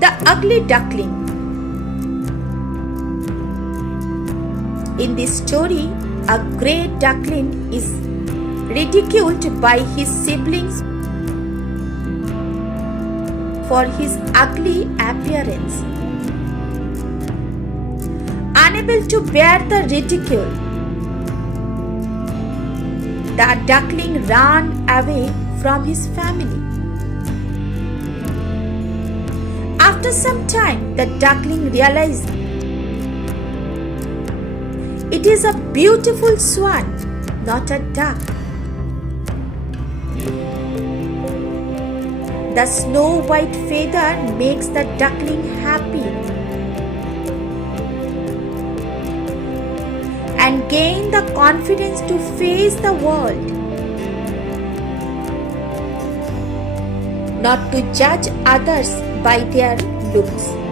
The ugly duckling. In this story, a grey duckling is ridiculed by his siblings for his ugly appearance. Unable to bear the ridicule, the duckling ran away from his family. After some time, the duckling realized it is a beautiful swan, not a duck. The snow white feather makes the duckling happy and gain the confidence to face the world, not to judge others by their looks.